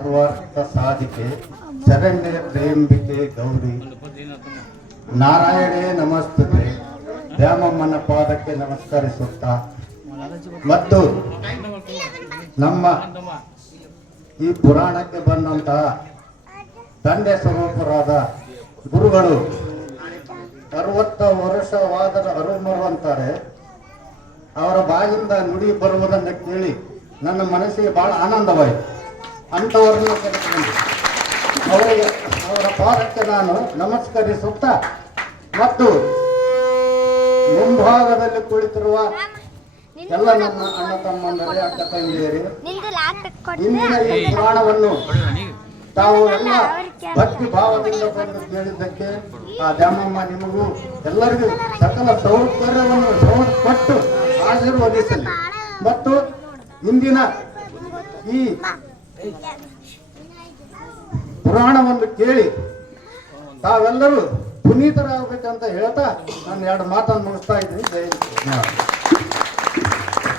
ಸರ್ವಾರ್ಥ ಸಾಧಿಕೆ ಶರಣ್ಯ ತ್ರ್ಯಂಬಿಕೆ ಗೌರಿ ನಾರಾಯಣೇ ನಮಸ್ತುತೆ ದ್ಯಾಮಮ್ಮನ ಪಾದಕ್ಕೆ ನಮಸ್ಕರಿಸುತ್ತಾ ಮತ್ತು ನಮ್ಮ ಈ ಪುರಾಣಕ್ಕೆ ಬಂದಂತಹ ತಂದೆ ಸ್ವರೂಪರಾದ ಗುರುಗಳು 60 ವರ್ಷವಾದರ ಅರುಮರು ಅಂತಾರೆ. ಅವರ ಬಾಯಿಂದ ನುಡಿ ಬರುವುದನ್ನು ಕೇಳಿ ನನ್ನ ಮನಸ್ಸಿಗೆ ಬಹಳ ಆನಂದವಾಯಿತು. ಅಂಥವರನ್ನು ಕರೆದುಕೊಂಡು ಅವರಿಗೆ ಅವರ ಪಾದಕ್ಕೆ ನಾನು ನಮಸ್ಕರಿಸುತ್ತಾ ಮತ್ತು ಮುಂಭಾಗದಲ್ಲಿ ಕುಳಿತಿರುವ ಎಲ್ಲ ನನ್ನ ಅಣ್ಣ ತಮ್ಮಂದರೆ ಅಕ್ಕ ತಂಗಿಯರಿ ಇಂದಿನ ಈ ಪುರಾಣವನ್ನು ತಾವು ಎಲ್ಲ ಭಕ್ತಿ ಭಾವದಿಂದ ಬಂದು ಕೇಳಿದ್ದಕ್ಕೆ ಆ ದ್ಯಾಮಮ್ಮ ನಿಮಗೂ ಎಲ್ಲರಿಗೂ ಸಕಲ ಸೌಕರ್ಯವನ್ನು ಕೊಟ್ಟು ಆಶೀರ್ವದಿಸಲಿ. ಮತ್ತು ಇಂದಿನ ಈ ಪುರಾಣವನ್ನು ಕೇಳಿ ತಾವೆಲ್ಲರೂ ಪುನೀತರಾಗಬೇಕಂತ ಹೇಳ್ತಾ ನಾನು 2 ಮಾತನ್ನು ಮುಗಿಸ್ತಾ ಇದ್ದೀನಿ. ಜೈ